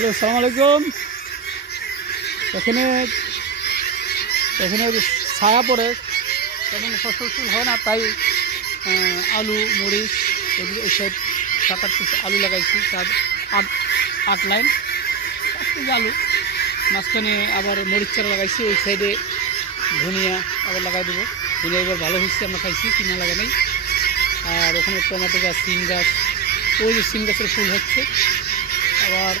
Hello সালাম আলাইকুম। এখানে এখানে ছায়া পড়ে তেমন ফসল হয় না, তাই আলু, মরিচ, এগুলো সাইড সাত আট আলু লাগাইছি চার আট আট লাইন। আলু। মাঝখানে আবার মরিচ চারা লাগাইছি ওই সাইডে ধনিয়া আবার লাগাই দেবো। ধনিয়া এবার ভালো হয়েছে, আমরা খাইছি, কিনা লাগা নেই। আর ওখানে টমেটো গাছ, সিম গাছ, ওই যে সিম গাছের ফুল হচ্ছে, আবার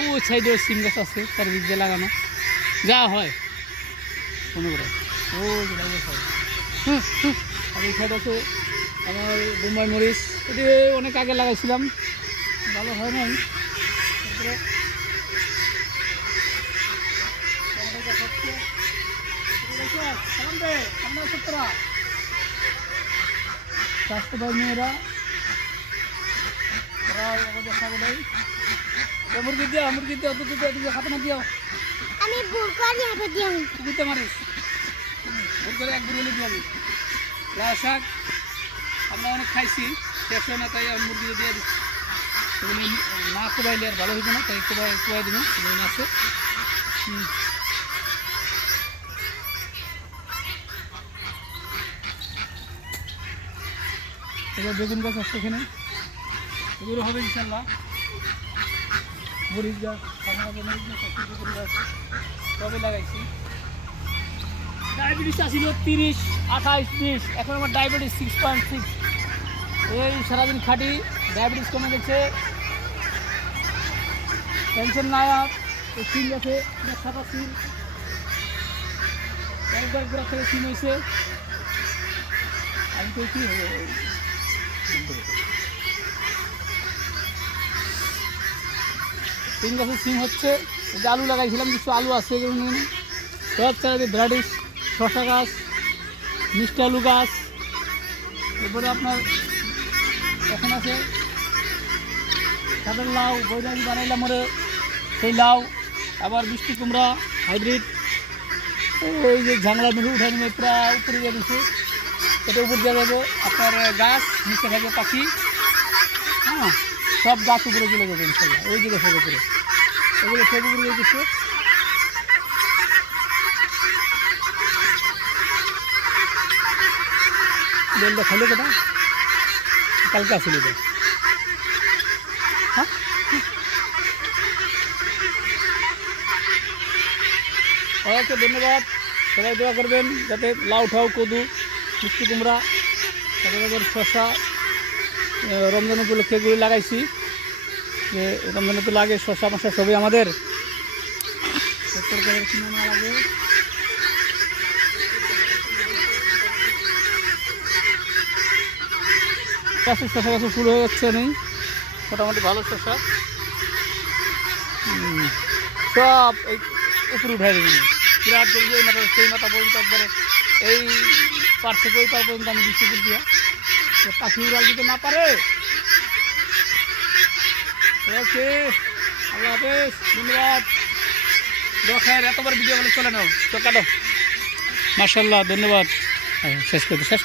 ওই সাইডে সিম গাছ আছে তার বীজ দিয়ে লাগানো যা হয় মনে করে ও। আর এই সাইড আছে আমার বোম্বাই মরিচ এটি অনেক আগে লাগাইছিলাম ভালো হয় নাই তারপরে টমেটো গাছ হচ্ছে। এগুলো দেখো, সালাম দে, কেমন আছো তোরা? স্বাস্থ্য ভাই মেয়েরা ওরা আমাদের মুরগি দিও মুরগি দিও দুধ দিও দিও হাতে না দিও আমি বুরকানি হাতে দিই কুকুরতে মারিস করে এক বুড়ি দিয়ে আমি। লাল শাক আমরা অনেক খাইছি শেষ হয় না তাই আমি মুরগি দিয়ে দিচ্ছি। এগুলো না কোবাইলে আর ভালো হইবে না তাই কোবাই কোবাই দেবেন আছে। হুম। এবার বেগুন গাছ আছে এখানে। এগুলো হবে ইনশাল্লাহ। মরিচ গাছ মরিচ গাছ গাছ তবে লাগাইছি। ডায়াবেটিস আসিল তিরিশ, আঠাইশ, বিশ, এখন আমার ডায়াবেটিস সিক্স পয়েন্ট সিক্স এই সারাদিন খাটি, ডায়াবেটিস কমে গেছে। টেনশন নাই আর, এই সিল আছে সাদা সিল। একবার একবার থেকে হয়েছে। আমি তো কি হবে তিন গাছের সিম হচ্ছে আলু লাগাইছিলাম, কিছু আলু আছে এগুলো নিয়ে। সব ভ্যারাইটিস শশা গাছ, মিষ্টি আলু গাছ, এরপরে আপনার এখন আছে সাদা লাউ, বৈরাগী বানাইলাম ওরে, সেই লাউ, আবার মিষ্টি কুমড়া, হাইব্রিড, এই যে ঝাংলা মিঠু উঠাই নেবে প্রায় উপরে দিয়ে দিচ্ছে উপর দিয়ে যাবে, আপনার গাছ, নিচে থাকবে পাখি। হ্যাঁ। সব গাছ উপরে চলে যাবে ইনশাল্লাহ। ওই দিকে সব উপরে। এগুলো সব উপরে দিয়ে দিচ্ছে বেলটা খাইলে কেটা কালকে আসিল হ্যাঁ? ওকে, ধন্যবাদ। সবাই দোয়া করবেন, যাতে লাউ ঠাউ, কদু, মিষ্টি কুমড়া, তারপরে শশা রমজান উপলক্ষে এগুলি লাগাইছি। যে রমজানে তো লাগে শশা মশা সবই আমাদের। লাগে গাছে শশা গাছে ফুল হয়ে যাচ্ছে নেই। মোটামুটি ভালো শশা সব এই উপরে উঠাই দেবেন বিরাট জলদি এই মাথা সেই মাথা পর্যন্ত একবারে এই পার থেকে ওই পার পর্যন্ত আমি উপর দিয়া। পাখি উড়াল দিতে না পারে? ওকে ধন্যবাদ। দেখার এতবার ভিডিও বলে চলে নাও। তো কাটো। মার্শাল্লাহ ধন্যবাদ। শেষ করতে শেষ